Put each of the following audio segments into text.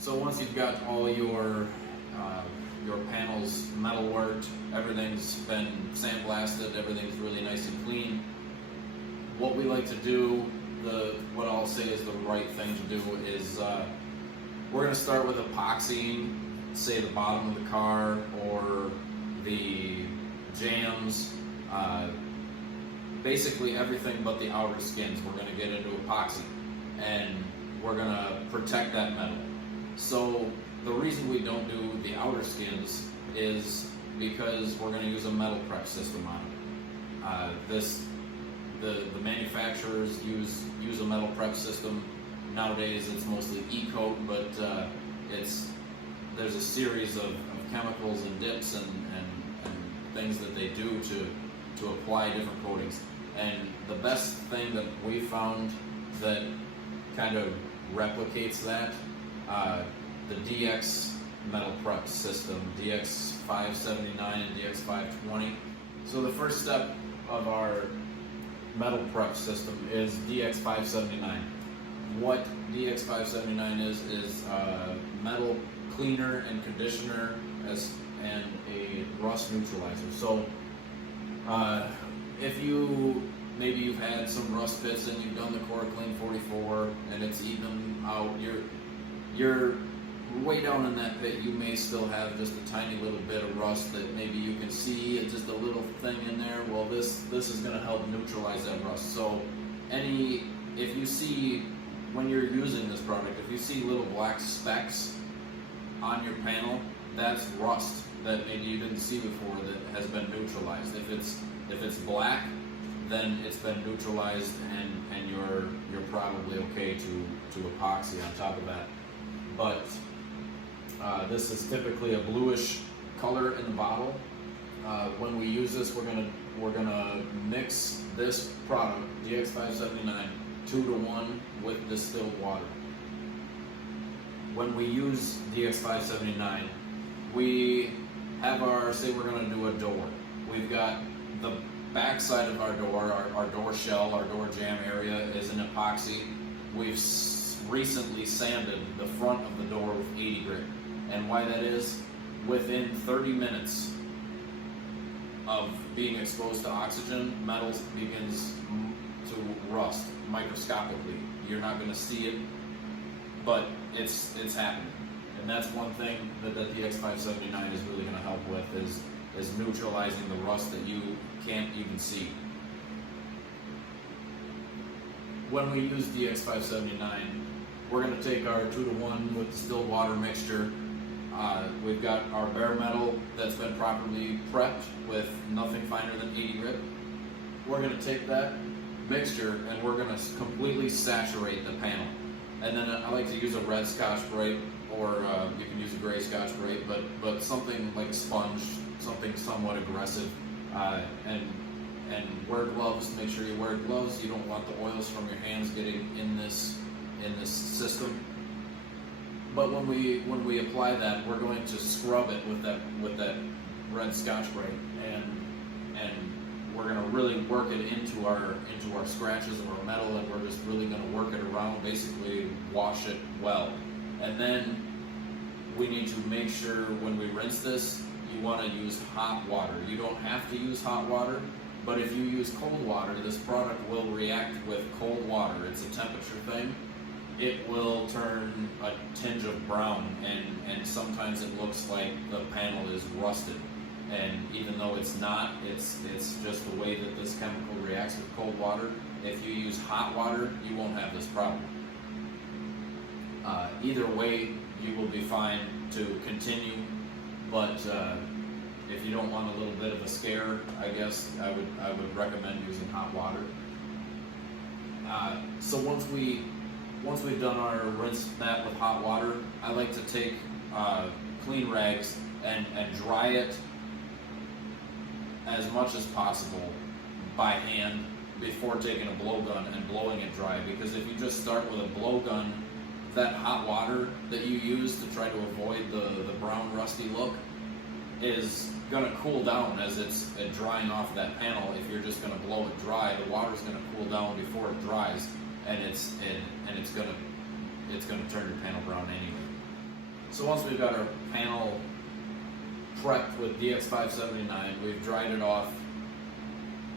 So once you've got all your panels metal worked, everything's been sandblasted, everything's really nice and clean, what we like to do, what I'll say is the right thing to do is we're going to start with epoxying, say the bottom of the car or the jams, basically everything but the outer skins. We're going to get into epoxy and we're going to protect that metal. So the reason we don't do the outer skins is because we're going to use a metal prep system on it. The manufacturers use a metal prep system. Nowadays it's mostly e-coat, but there's a series of chemicals and dips and things that they do to apply different coatings. And the best thing that we found that kind of replicates that, the DX metal prep system, dx579 and dx520. So the first step of our metal prep system is dx579. What dx579 is metal cleaner and conditioner and a rust neutralizer. So if maybe you've had some rust pits and you've done the Core Clean 44 and it's eaten them out, you're way down in that pit, you may still have just a tiny little bit of rust that maybe you can see. It's just a little thing in there. Well, this is going to help neutralize that rust. So if you see, when you're using this product, if you see little black specks on your panel, that's rust that maybe you didn't see before that has been neutralized. If it's black, then it's been neutralized and you're probably okay to epoxy on top of that. But this is typically a bluish color in the bottle. When we use this, we're gonna mix this product, dx579, 2-to-1 with distilled water. When we use dx579, we have say we're gonna do a door. We've got the back side of our door, our door shell, our door jam area is an epoxy. We've recently sanded the front of the door with 80 grit. And why that is, within 30 minutes of being exposed to oxygen, metal begins to rust microscopically. You're not going to see it, but it's happening. And that's one thing that the dx579 is really going to help with, is neutralizing the rust that you can't even see. When we use dx579, we're going to take our 2-to-1 with distilled water mixture. We've got our bare metal that's been properly prepped with nothing finer than 80 grit. We're going to take that mixture and we're going to completely saturate the panel. And then I like to use a red Scotch-Brite, or you can use a gray Scotch-Brite, but something like a sponge, something somewhat aggressive. And wear gloves. Make sure you wear gloves. You don't want the oils from your hands getting in this system. But when we apply that, we're going to scrub it with that red Scotch-Brite, and we're going to really work it into our scratches of our metal, and we're just really going to work it around, basically wash it well. And then we need to make sure when we rinse this, you want to use hot water. You don't have to use hot water, but if you use cold water, this product will react with cold water. It's a temperature thing. It will turn a tinge of brown, and sometimes it looks like the panel is rusted. And even though it's not, it's just the way that this chemical reacts with cold water. If you use hot water, you won't have this problem. Either way, you will be fine to continue, but if you don't want a little bit of a scare, I guess I would recommend using hot water. So once we've done our rinse mat with hot water, I like to take clean rags and dry it as much as possible by hand before taking a blowgun and blowing it dry. Because if you just start with a blowgun, that hot water that you use to try to avoid the brown rusty look is going to cool down as it's drying off that panel. If you're just going to blow it dry, the water's going to cool down before it dries, and it's going to turn your panel brown anyway. So once we've got our panel prepped with dx579, we've dried it off.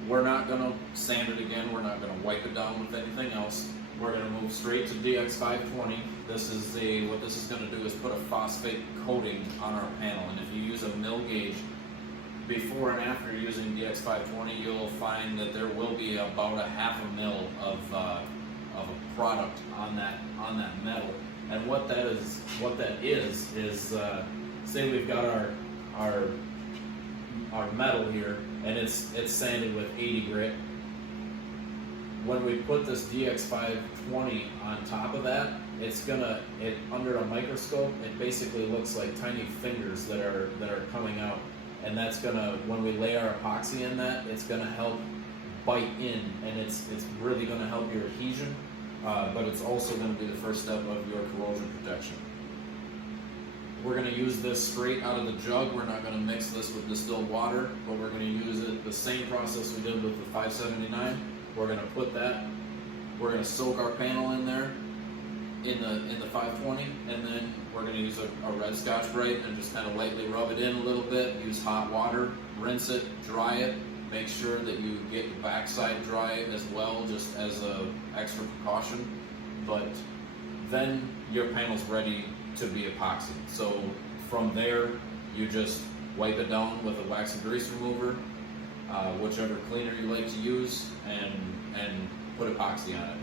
We're not going to sand it again, we're not going to wipe it down with anything else. We're going to move straight to dx520. What this is going to do is put a phosphate coating on our panel, and if you use a mil gauge before and after using dx520, you'll find that there will be about a half a mil of a product on that metal. And what that is say we've got our metal here, and it's sanded with 80 grit. When we put this dx520 on top of that, under a microscope, it basically looks like tiny fingers that are coming out, and that's gonna, when we lay our epoxy in that, it's gonna help bite in, and it's really gonna help your adhesion, but it's also gonna be the first step of your corrosion protection. We're going to use this straight out of the jug. We're not going to mix this with distilled water, but we're going to use it the same process we did with the 579. We're going to put that, we're going to soak our panel in there in the 520, and then we're going to use a red Scotch-Brite and just kind of lightly rub it in a little bit. Use hot water, rinse it, dry it. Make sure that you get the backside dry as well, just as a extra precaution. But then your panel's ready to be epoxied. So from there, you just wipe it down with a wax and grease remover, whichever cleaner you like to use, and put epoxy on it.